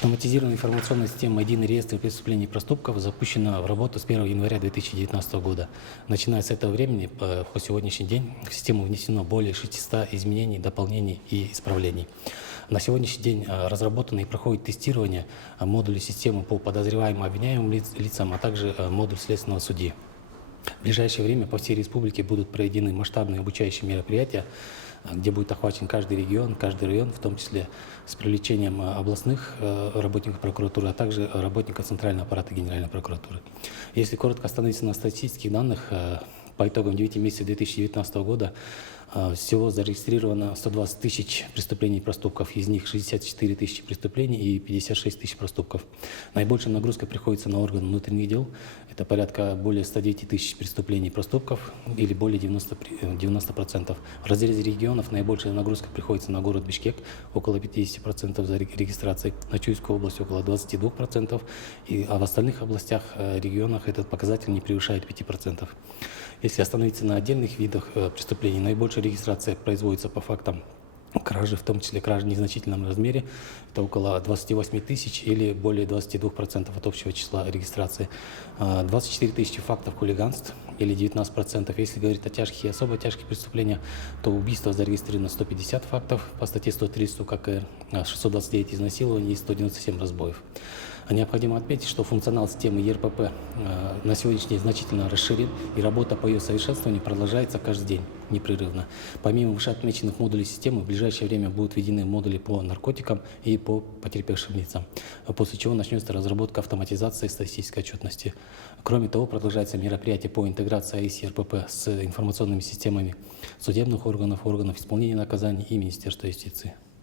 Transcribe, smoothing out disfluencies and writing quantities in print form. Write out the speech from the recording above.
Автоматизированная информационная система «Единый реестр преступлений и проступков» запущена в работу с 1 января 2019 года. Начиная с этого времени, по сегодняшний день, в систему внесено более 600 изменений, дополнений и исправлений. На сегодняшний день разработаны и проходит тестирование модули системы по подозреваемым и обвиняемым лицам, а также модуль следственного судьи. В ближайшее время по всей республике будут проведены масштабные обучающие мероприятия, где будет охвачен каждый регион, каждый район, в том числе с привлечением областных работников прокуратуры, а также работников Центрального аппарата Генеральной прокуратуры. Если коротко остановиться на статистических данных, по итогам 9 месяцев 2019 года всего зарегистрировано 120 тысяч преступлений и проступков, из них 64 тысячи преступлений и 56 тысяч проступков. Наибольшая нагрузка приходится на органы внутренних дел, это порядка более 109 тысяч преступлений и проступков, или более 90%. В разрезе регионов наибольшая нагрузка приходится на город Бишкек, около 50% за регистрацией, на Чуйскую область около 22%, а в остальных областях, регионах этот показатель не превышает 5%. Если остановиться на отдельных видах преступлений, наибольшая регистрация производится по фактам кражи, в том числе кражи в незначительном размере. Это около 28 тысяч или более 22% от общего числа регистрации. 24 тысячи фактов хулиганств или 19%. Если говорить о тяжких и особо тяжких преступлениях, то убийство зарегистрировано 150 фактов по статье 130 УК, 629 изнасилований и 197 разбоев. Необходимо отметить, что функционал системы ЕРПП на сегодняшний день значительно расширен, и работа по ее совершенствованию продолжается каждый день непрерывно. Помимо вышеотмеченных модулей системы, в ближайшее время будут введены модули по наркотикам и по потерпевшим лицам, после чего начнется разработка автоматизации статистической отчетности. Кроме того, продолжается мероприятие по интеграции АИС ЕРПП с информационными системами судебных органов, органов исполнения наказаний и Министерства юстиции.